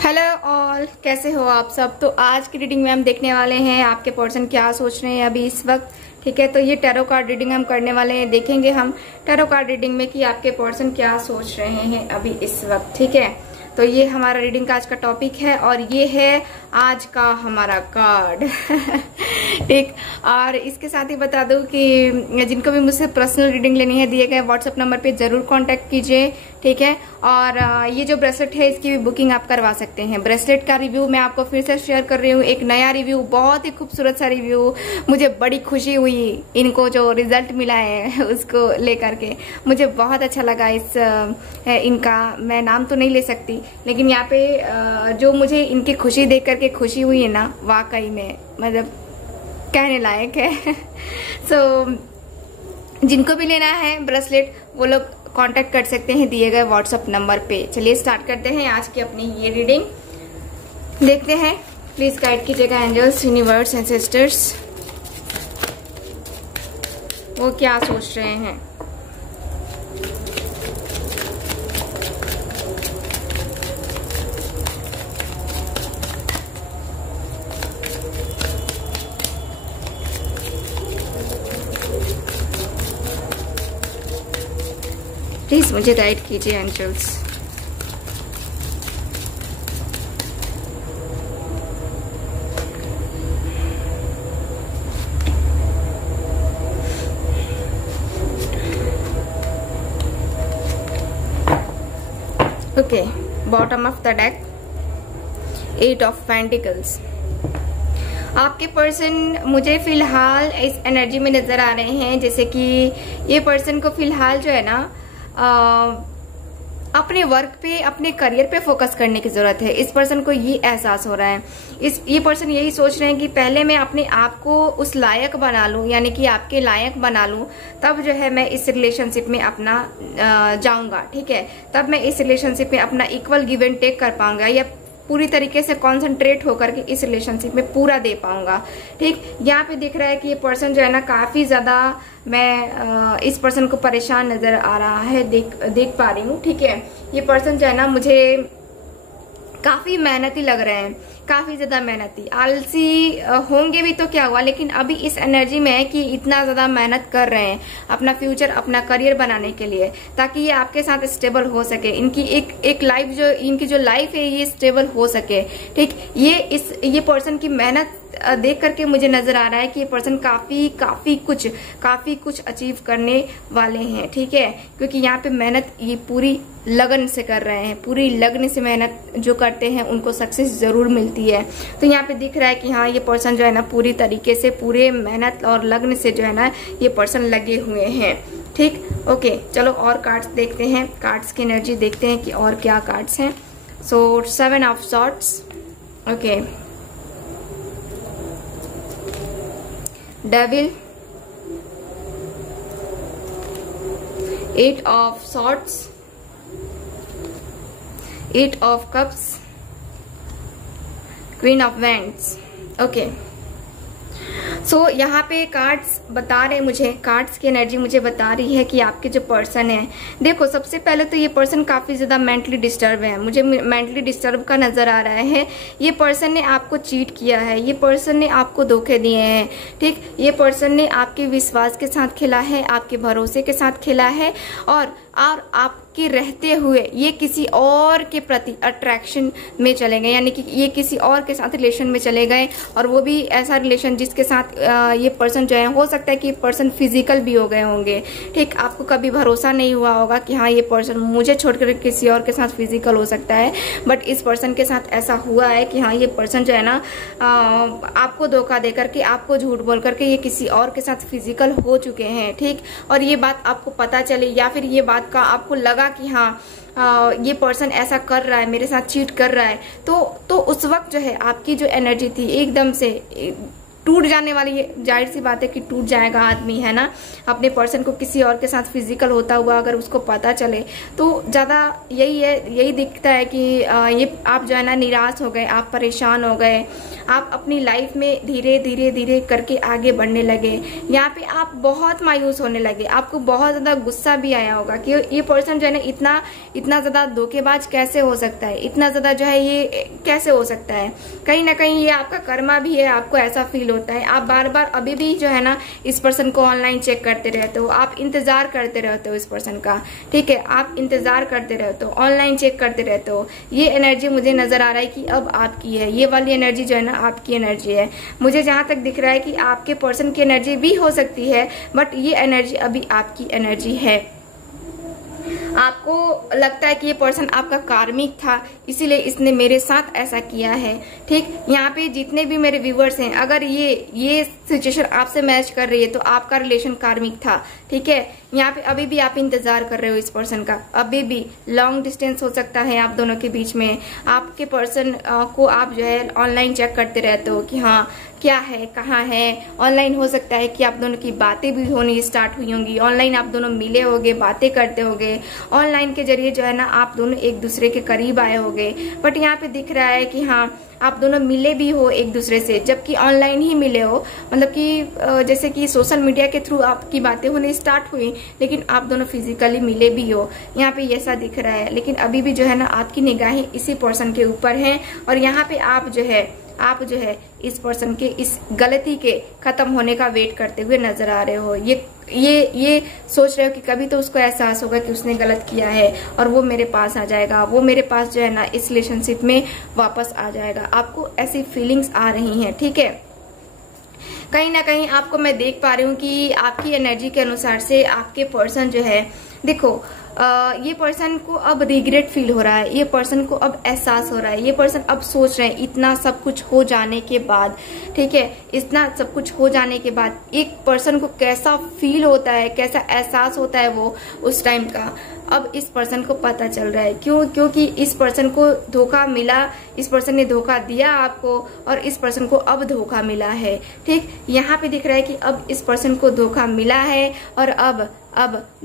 Hello all, कैसे हो आप सब। तो आज की रीडिंग में हम देखने वाले हैं आपके पर्सन क्या सोच रहे हैं अभी इस वक्त। ठीक है, तो ये टैरो कार्ड रीडिंग हम करने वाले हैं। देखेंगे हम टैरो कार्ड रीडिंग में कि आपके पर्सन क्या सोच रहे हैं अभी इस वक्त। ठीक है, तो ये हमारा रीडिंग का आज का टॉपिक है और ये है आज का हमारा कार्ड। ठीक, और इसके साथ ही बता दूं कि जिनको भी मुझसे पर्सनल रीडिंग लेनी है दिए गए व्हाट्सएप नंबर पे जरूर कांटेक्ट कीजिए। ठीक है, और ये जो ब्रेसलेट है इसकी भी बुकिंग आप करवा सकते हैं। ब्रेसलेट का रिव्यू मैं आपको फिर से शेयर कर रही हूँ, एक नया रिव्यू, बहुत ही खूबसूरत सा रिव्यू। मुझे बड़ी खुशी हुई इनको जो रिजल्ट मिला है उसको लेकर के, मुझे बहुत अच्छा लगा। इनका मैं नाम तो नहीं ले सकती, लेकिन यहाँ पे जो मुझे इनकी खुशी देख करके खुशी हुई है ना, वाकई में मतलब कहने लायक है। सो जिनको भी लेना है ब्रेसलेट वो लोग कांटेक्ट कर सकते हैं दिए गए व्हाट्सएप नंबर पे। चलिए स्टार्ट करते हैं आज की अपनी ये रीडिंग। देखते हैं, प्लीज गाइड कीजिएगा एंजल्स, यूनिवर्स एंड सिस्टर्स, वो क्या सोच रहे हैं। प्लीज मुझे गाइड कीजिए angels. Okay, bottom of the deck, 8 of pentacles. आपके पर्सन मुझे फिलहाल इस एनर्जी में नजर आ रहे हैं जैसे कि ये पर्सन को फिलहाल जो है ना अपने वर्क पे, अपने करियर पे फोकस करने की जरूरत है। इस पर्सन को ये एहसास हो रहा है। ये पर्सन यही सोच रहे हैं कि पहले मैं अपने आप को उस लायक बना लूं, यानी कि आपके लायक बना लूं, तब जो है मैं इस रिलेशनशिप में अपना जाऊंगा। ठीक है, तब मैं इस रिलेशनशिप में अपना इक्वल गिव एंड टेक कर पाऊंगा या पूरी तरीके से कॉन्सेंट्रेट होकर के इस रिलेशनशिप में पूरा दे पाऊंगा। ठीक, यहाँ पे दिख रहा है कि ये पर्सन जो है ना काफी ज्यादा, मैं इस पर्सन को परेशान नजर आ रहा है, देख पा रही हूँ। ठीक है, ये पर्सन जो है ना मुझे काफी मेहनती लग रहे हैं, काफी ज्यादा मेहनती। आलसी होंगे भी तो क्या हुआ, लेकिन अभी इस एनर्जी में है कि इतना ज्यादा मेहनत कर रहे हैं अपना फ्यूचर, अपना करियर बनाने के लिए, ताकि ये आपके साथ स्टेबल हो सके। इनकी एक लाइफ, जो इनकी जो लाइफ है ये स्टेबल हो सके। ठीक, ये पर्सन की मेहनत देख करके मुझे नजर आ रहा है कि ये पर्सन काफी कुछ अचीव करने वाले हैं। ठीक है, क्योंकि यहाँ पे मेहनत ये पूरी लगन से कर रहे हैं, पूरी लगन से मेहनत जो करते हैं उनको सक्सेस जरूर मिलती है। तो यहाँ पे दिख रहा है कि हाँ, ये पर्सन जो है ना पूरी तरीके से, पूरे मेहनत और लगन से जो है ना ये पर्सन लगे हुए हैं। ठीक, ओके, चलो और कार्ड्स देखते हैं, कार्ड्स की एनर्जी देखते हैं कि और क्या कार्ड्स हैं। So 7 of swords, okay, devil, 8 of swords, 8 of cups, queen of wands. Okay, so यहाँ पे कार्ड्स बता रहे, मुझे कार्ड्स की एनर्जी मुझे बता रही है कि आपके जो पर्सन है, देखो सबसे पहले तो ये पर्सन काफी ज्यादा मेंटली डिस्टर्ब है। मुझे मेंटली डिस्टर्ब का नजर आ रहा है। ये पर्सन ने आपको चीट किया है, ये पर्सन ने आपको धोखे दिए हैं। ठीक, ये पर्सन ने आपके विश्वास के साथ खेला है, आपके भरोसे के साथ खेला है, और आपके रहते हुए ये किसी और के प्रति अट्रैक्शन में चले गए, यानी कि ये किसी और के साथ रिलेशन में चले गए, और वो भी ऐसा रिलेशन जिसके साथ ये पर्सन जो है, हो सकता है कि पर्सन फिजिकल भी हो गए होंगे। ठीक, आपको कभी भरोसा नहीं हुआ होगा कि हाँ ये पर्सन मुझे छोड़कर किसी और के साथ फिजिकल हो सकता है, बट इस पर्सन के साथ ऐसा हुआ है कि हाँ ये पर्सन जो है ना आपको धोखा दे करके, आपको झूठ बोल करके ये किसी और के साथ फिजिकल हो चुके हैं। ठीक, और ये बात आपको पता चली या फिर ये बात का आपको लगा कि हाँ ये पर्सन ऐसा कर रहा है, मेरे साथ चीट कर रहा है, तो उस वक्त जो है आपकी जो एनर्जी थी एकदम से टूट जाने वाली, ये जाहिर सी बात है कि टूट जाएगा आदमी, है ना। अपने पर्सन को किसी और के साथ फिजिकल होता हुआ अगर उसको पता चले तो ज्यादा यही दिखता है कि ये आप जो है ना निराश हो गए, आप परेशान हो गए, आप अपनी लाइफ में धीरे धीरे धीरे करके आगे बढ़ने लगे। यहाँ पे आप बहुत मायूस होने लगे, आपको बहुत ज्यादा गुस्सा भी आया होगा कि ये पर्सन जो है ना इतना ज्यादा धोखेबाज कैसे हो सकता है, इतना ज्यादा जो है ये कैसे हो सकता है। कहीं ना कहीं ये आपका कर्मा भी है, आपको ऐसा फील होता है। आप बार बार अभी भी जो है ना इस पर्सन को ऑनलाइन चेक करते रहते हो, आप इंतजार करते रहते हो इस पर्सन का, ठीक है, आप इंतजार करते रहते हो, ऑनलाइन चेक करते रहते हो। ये एनर्जी मुझे नजर आ रहा है कि अब आपकी है, ये वाली एनर्जी जो है ना आपकी एनर्जी है। मुझे जहां तक दिख रहा है कि आपके पर्सन की एनर्जी भी हो सकती है, बट ये एनर्जी अभी आपकी एनर्जी है। आपको लगता है कि ये पर्सन आपका कार्मिक था, इसीलिए इसने मेरे साथ ऐसा किया है, ठीक। यहाँ पे जितने भी मेरे व्यूवर्स हैं, अगर ये सिचुएशन आपसे मैच कर रही है तो आपका रिलेशन कार्मिक था, ठीक है। यहाँ पे अभी भी आप इंतजार कर रहे हो इस पर्सन का, अभी भी लॉन्ग डिस्टेंस हो सकता है आप दोनों के बीच में। आपके पर्सन को आप जो है ऑनलाइन चेक करते रहते हो कि हाँ क्या है, कहाँ है। ऑनलाइन हो सकता है कि आप दोनों की बातें भी होनी स्टार्ट हुई होंगी, ऑनलाइन आप दोनों मिले होगे, बातें करते होगे, ऑनलाइन के जरिए जो है ना आप दोनों एक दूसरे के करीब आए होगे। बट यहाँ पे दिख रहा है कि हाँ आप दोनों मिले भी हो एक दूसरे से, जबकि ऑनलाइन ही मिले हो, मतलब कि जैसे कि सोशल मीडिया के थ्रू आपकी बातें होने स्टार्ट हुई, लेकिन आप दोनों फिजिकली मिले भी हो, यहाँ पे ऐसा दिख रहा है। लेकिन अभी भी जो है ना आपकी निगाहें इसी पर्सन के ऊपर हैं, और यहाँ पे आप जो है इस पर्सन के इस गलती के खत्म होने का वेट करते हुए नजर आ रहे हो। ये सोच रहे हो कि कभी तो उसको एहसास होगा कि उसने गलत किया है और वो मेरे पास आ जाएगा, वो मेरे पास जो है ना इस रिलेशनशिप में वापस आ जाएगा। आपको ऐसी फीलिंग्स आ रही हैं, ठीक है। कहीं ना कहीं आपको मैं देख पा रही हूँ कि आपकी एनर्जी के अनुसार से आपके पर्सन जो है, देखो ये पर्सन को अब रिग्रेट फील हो रहा है, ये पर्सन को अब एहसास हो रहा है, ये पर्सन अब सोच रहे हैं इतना सब कुछ हो जाने के बाद, ठीक है, इतना सब कुछ हो जाने के बाद एक पर्सन को कैसा फील होता है, कैसा एहसास होता है वो उस टाइम का, अब इस पर्सन को पता चल रहा है। क्योंकि इस पर्सन को धोखा मिला, इस पर्सन ने धोखा दिया आपको, और इस पर्सन को अब धोखा मिला है, ठीक। यहाँ पे दिख रहा है कि अब इस पर्सन को धोखा मिला है और अब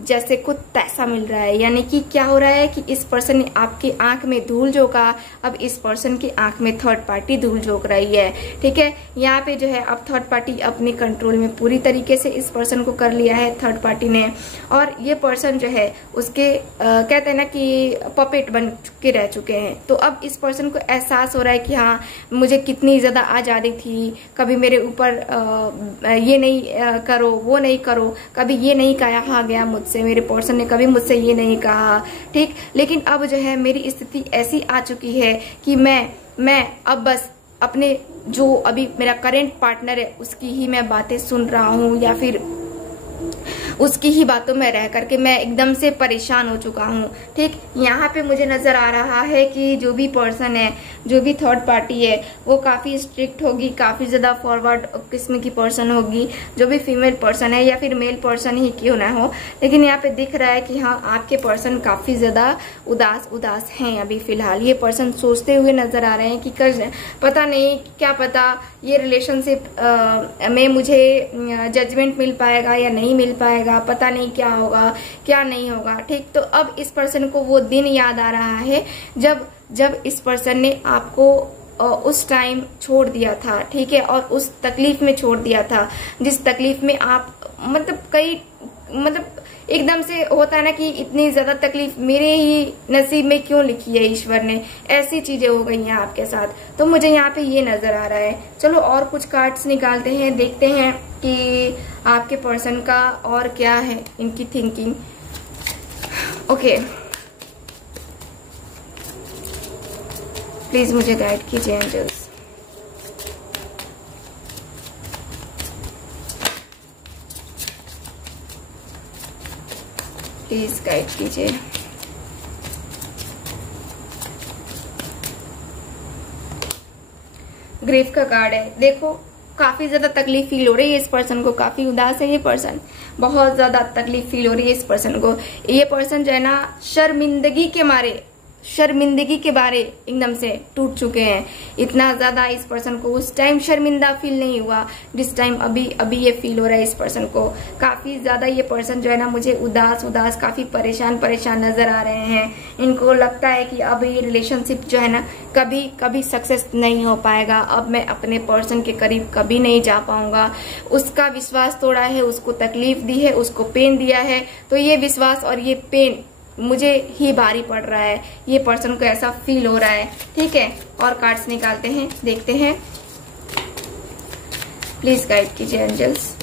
जैसे कुछ तैसा मिल रहा है। यानी कि क्या हो रहा है कि इस पर्सन ने आपकी आंख में धूल झोंका, अब इस पर्सन की आंख में थर्ड पार्टी धूल झोंक रही है, ठीक है। यहाँ पे जो है अब थर्ड पार्टी अपने कंट्रोल में पूरी तरीके से इस पर्सन को कर लिया है थर्ड पार्टी ने, और ये पर्सन जो है उसके कहते हैं ना कि पपेट बन के रह चुके हैं। तो अब इस पर्सन को एहसास हो रहा है कि हाँ मुझे कितनी ज्यादा आजादी थी, कभी मेरे ऊपर ये नहीं करो, वो नहीं करो, कभी ये नहीं कहा गया मुझसे, मेरे पर्सन ने कभी मुझसे ये नहीं कहा, ठीक। लेकिन अब जो है मेरी स्थिति ऐसी आ चुकी है कि मैं अब बस अपने जो अभी मेरा करेंट पार्टनर है उसकी ही मैं बातें सुन रहा हूँ, या फिर उसकी ही बातों में रह करके मैं एकदम से परेशान हो चुका हूँ, ठीक। यहाँ पे मुझे नजर आ रहा है कि जो भी पर्सन है, जो भी थर्ड पार्टी है, वो काफी स्ट्रिक्ट होगी, काफी ज्यादा फॉरवर्ड किस्म की पर्सन होगी, जो भी फीमेल पर्सन है या फिर मेल पर्सन ही क्यों ना हो। लेकिन यहाँ पे दिख रहा है कि हाँ आपके पर्सन काफी ज्यादा उदास हैं अभी फिलहाल। ये पर्सन सोचते हुए नजर आ रहे हैं कि पता नहीं, क्या पता ये रिलेशनशिप में मुझे जजमेंट मिल पाएगा या नहीं मिल पाएगा, पता नहीं क्या होगा क्या नहीं होगा, ठीक। तो अब इस पर्सन को वो दिन याद आ रहा है जब इस पर्सन ने आपको उस टाइम छोड़ दिया था, ठीक है, और उस तकलीफ में छोड़ दिया था जिस तकलीफ में आप मतलब एकदम से होता है ना कि इतनी ज्यादा तकलीफ मेरे ही नसीब में क्यों लिखी है ईश्वर ने, ऐसी चीजें हो गई हैं आपके साथ। तो मुझे यहाँ पे ये नजर आ रहा है। चलो और कुछ कार्ड्स निकालते हैं, देखते हैं कि आपके पर्सन का और क्या है, इनकी थिंकिंग। ओके, प्लीज मुझे गाइड कीजिए एंजल्स। प्लीज गाइड कीजिए। ग्रीफ का कार्ड है। देखो काफी ज्यादा तकलीफ फील हो रही है इस पर्सन को, काफी उदास है ये पर्सन, बहुत ज्यादा तकलीफ फील हो रही है इस पर्सन को। ये पर्सन जो है ना शर्मिंदगी के मारे शर्मिंदगी के बारे एकदम से टूट चुके हैं। इतना ज्यादा इस पर्सन को उस टाइम शर्मिंदा फील नहीं हुआ जिस टाइम अभी ये फील हो रहा है इस पर्सन को। काफी ज्यादा ये पर्सन जो है ना मुझे उदास काफी परेशान नजर आ रहे हैं। इनको लगता है कि अब ये रिलेशनशिप जो है ना कभी सक्सेस नहीं हो पाएगा, अब मैं अपने पर्सन के करीब कभी नहीं जा पाऊंगा। उसका विश्वास तोड़ा है, उसको तकलीफ दी है, उसको पेन दिया है, तो ये विश्वास और ये पेन मुझे ही भारी पड़ रहा है। ये पर्सन को ऐसा फील हो रहा है। ठीक है, और कार्ड्स निकालते हैं, देखते हैं। प्लीज गाइड कीजिए एंजल्स।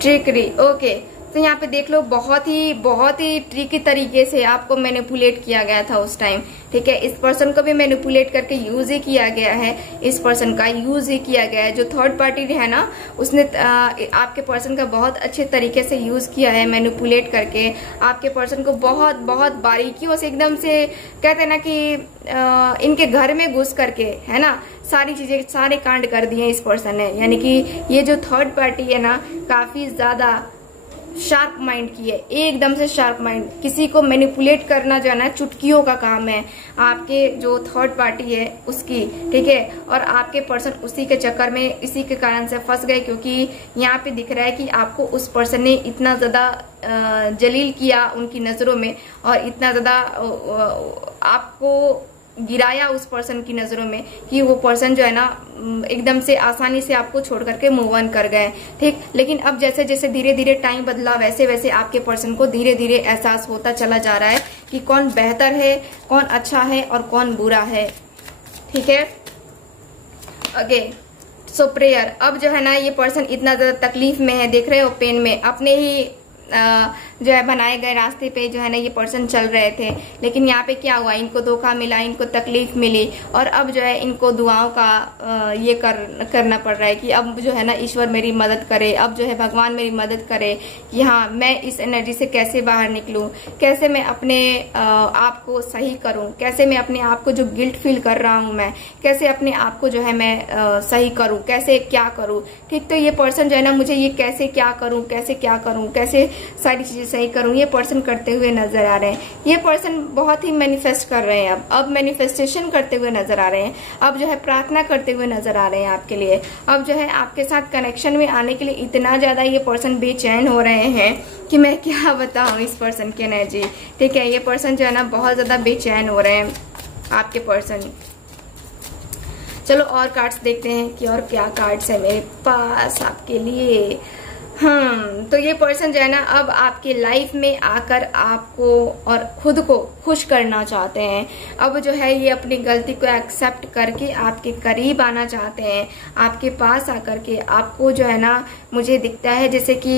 Trickery, okay. तो यहाँ पे देख लो बहुत ही ट्रिकी तरीके से आपको मैनिपुलेट किया गया था उस टाइम। ठीक है, इस पर्सन को भी मैनिपुलेट करके यूज ही किया गया है, इस पर्सन का यूज ही किया गया है। जो थर्ड पार्टी है ना उसने आपके पर्सन का बहुत अच्छे तरीके से यूज किया है, मैनिपुलेट करके आपके पर्सन को बहुत बारीकियों से एकदम से कहते हैं ना कि इनके घर में घुस करके है ना सारी चीजें सारे कांड कर दिए इस पर्सन ने। यानी कि ये जो थर्ड पार्टी है ना काफी ज्यादा शार्प माइंड की है, एकदम से शार्प माइंड। किसी को मैनिपुलेट करना जो है ना चुटकियों का काम है आपके जो थर्ड पार्टी है उसकी। ठीक है, और आपके पर्सन उसी के चक्कर में इसी के कारण से फंस गए, क्योंकि यहाँ पे दिख रहा है कि आपको उस पर्सन ने इतना ज्यादा जलील किया उनकी नजरों में और इतना ज्यादा आपको गिराया उस पर्सन की नजरों में कि वो पर्सन जो है ना एकदम से आसानी से आपको छोड़ करके मूव ऑन कर गए। ठीक, लेकिन अब जैसे जैसे धीरे धीरे टाइम बदला वैसे वैसे आपके पर्सन को धीरे धीरे एहसास होता चला जा रहा है कि कौन बेहतर है, कौन अच्छा है और कौन बुरा है। ठीक है, ओके। सो प्रेयर, अब जो है ना ये पर्सन इतना ज्यादा तकलीफ में है, देख रहे हो पेन में, अपने ही जो है बनाए गए रास्ते पे जो है ना ये पर्सन चल रहे थे, लेकिन यहाँ पे क्या हुआ, इनको धोखा मिला, इनको तकलीफ मिली और अब जो है इनको दुआओं का ये करना पड़ रहा है कि अब जो है ना ईश्वर मेरी मदद करे, अब जो है भगवान मेरी मदद करे कि हाँ मैं इस एनर्जी से कैसे बाहर निकलूं, कैसे मैं अपने आप को सही करूं, कैसे मैं अपने आप को जो गिल्ट फील कर रहा हूं मैं कैसे अपने आप को जो है मैं सही करूं, कैसे क्या करूं। ठीक, तो ये पर्सन जो है ना मुझे ये कैसे क्या करूं, कैसे सारी चीजें सही करूं, ये पर्सन करते हुए नजर आ रहे हैं। ये पर्सन बहुत ही मैनिफेस्ट कर रहे हैं, अब मैनिफेस्टेशन करते हुए नजर आ रहे हैं, अब जो है प्रार्थना करते हुए नजर आ रहे हैं आपके लिए। अब जो है आपके साथ कनेक्शन में आने के लिए इतना ज्यादा ये पर्सन बेचैन हो रहे हैं कि मैं क्या बताऊं इस पर्सन की एनर्जी। ठीक है, ये पर्सन जो है ना बहुत ज्यादा बेचैन हो रहे हैं आपके पर्सन। चलो और कार्ड्स देखते हैं कि और क्या कार्ड्स है मेरे पास आपके लिए। तो ये पर्सन जो है ना अब आपके लाइफ में आकर आपको और खुद को खुश करना चाहते हैं। अब जो है ये अपनी गलती को एक्सेप्ट करके आपके करीब आना चाहते हैं, आपके पास आकर के आपको जो है ना मुझे दिखता है जैसे कि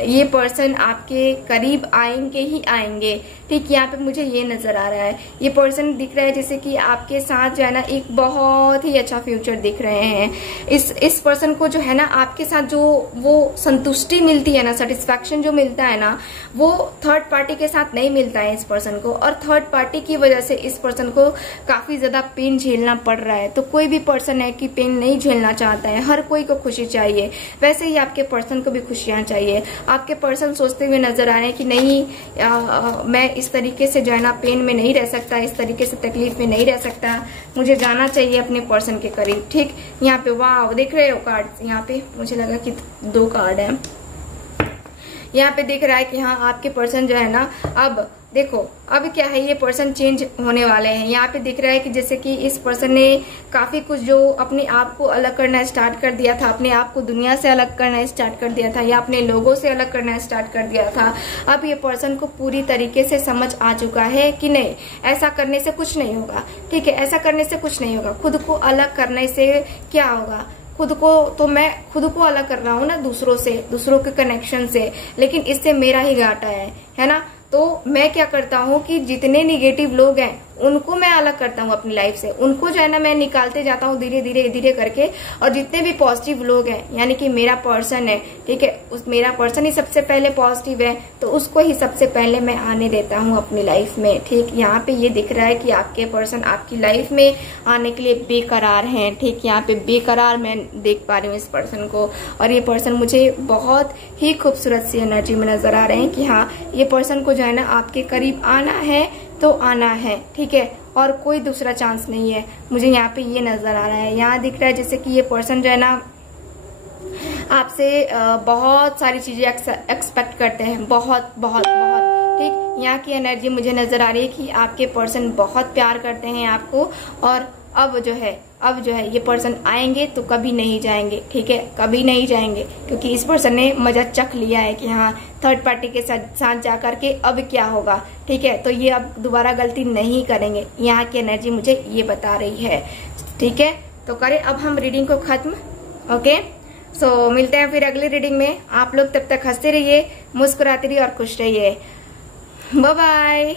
ये पर्सन आपके करीब आएंगे ही आएंगे। ठीक, यहाँ पे मुझे ये नजर आ रहा है, ये पर्सन दिख रहा है जैसे कि आपके साथ जो है ना एक बहुत ही अच्छा फ्यूचर दिख रहे हैं। इस पर्सन को जो है ना आपके साथ जो वो संतुष्टि मिलती है ना, सेटिस्फैक्शन जो मिलता है ना, वो थर्ड पार्टी के साथ नहीं मिलता है इस पर्सन को। और थर्ड पार्टी की वजह से इस पर्सन को काफी ज्यादा पेन झेलना पड़ रहा है। तो कोई भी पर्सन है कि पेन नहीं झेलना चाहता है, हर कोई को खुशी चाहिए, वैसे ही आपके पर्सन को भी खुशियां चाहिए। आपके पर्सन सोचते हुए नजर आ रहे हैं कि नहीं मैं इस तरीके से जो है ना पेन में नहीं रह सकता, इस तरीके से तकलीफ में नहीं रह सकता, मुझे जाना चाहिए अपने पर्सन के करीब। ठीक, यहाँ पे वाह देख रहे हो कार्ड, यहाँ पे मुझे लगा कि 2 कार्ड है, यहाँ पे दिख रहा है कि हाँ आपके पर्सन जो है ना अब देखो अब क्या है, ये पर्सन चेंज होने वाले हैं। यहाँ पे दिख रहा है कि जैसे कि इस पर्सन ने काफी कुछ जो अपने आप को अलग करना स्टार्ट कर दिया था, अपने आप को दुनिया से अलग करना स्टार्ट कर दिया था या अपने लोगों से अलग करना स्टार्ट कर दिया था। अब ये पर्सन को पूरी तरीके से समझ आ चुका है कि नहीं ऐसा करने से कुछ नहीं होगा। ठीक है, ऐसा करने से कुछ नहीं होगा, खुद को अलग करने से क्या होगा, खुद को तो मैं खुद को अलग कर रहा हूँ ना दूसरों से, दूसरों के कनेक्शन से, लेकिन इससे मेरा ही घाटा है ना। तो मैं क्या करता हूँ कि जितने निगेटिव लोग हैं उनको मैं अलग करता हूँ अपनी लाइफ से, उनको जो है ना मैं निकालते जाता हूँ धीरे धीरे धीरे करके। और जितने भी पॉजिटिव लोग हैं, यानी कि मेरा पर्सन है, ठीक है, उस मेरा पर्सन ही सबसे पहले पॉजिटिव है, तो उसको ही सबसे पहले मैं आने देता हूँ अपनी लाइफ में। ठीक, यहाँ पे ये दिख रहा है कि आपके पर्सन आपकी लाइफ में आने के लिए बेकरार हैं। ठीक, यहाँ पे बेकरार मैं देख पा रही हूँ इस पर्सन को, और ये पर्सन मुझे बहुत ही खूबसूरत सी एनर्जी में नजर आ रहे हैं कि हाँ, ये पर्सन को जो है ना आपके करीब आना है तो आना है। ठीक है, और कोई दूसरा चांस नहीं है, मुझे यहाँ पे ये नजर आ रहा है। यहाँ दिख रहा है जैसे कि ये पर्सन जो है ना आपसे बहुत सारी चीजें एक्सपेक्ट करते हैं, बहुत बहुत बहुत। ठीक, यहाँ की एनर्जी मुझे नजर आ रही है कि आपके पर्सन बहुत प्यार करते हैं आपको, और अब जो है ये पर्सन आएंगे तो कभी नहीं जाएंगे। ठीक है, कभी नहीं जाएंगे, क्योंकि इस पर्सन ने मजा चख लिया है कि हाँ, थर्ड पार्टी के साथ जाकर के अब क्या होगा। ठीक है, तो ये अब दोबारा गलती नहीं करेंगे, यहाँ की एनर्जी मुझे ये बता रही है। ठीक है, तो करें अब हम रीडिंग को खत्म। ओके, सो मिलते हैं फिर अगली रीडिंग में। आप लोग तब तक हंसते रहिए, मुस्कुराते रहिए और खुश रहिए। Bye bye.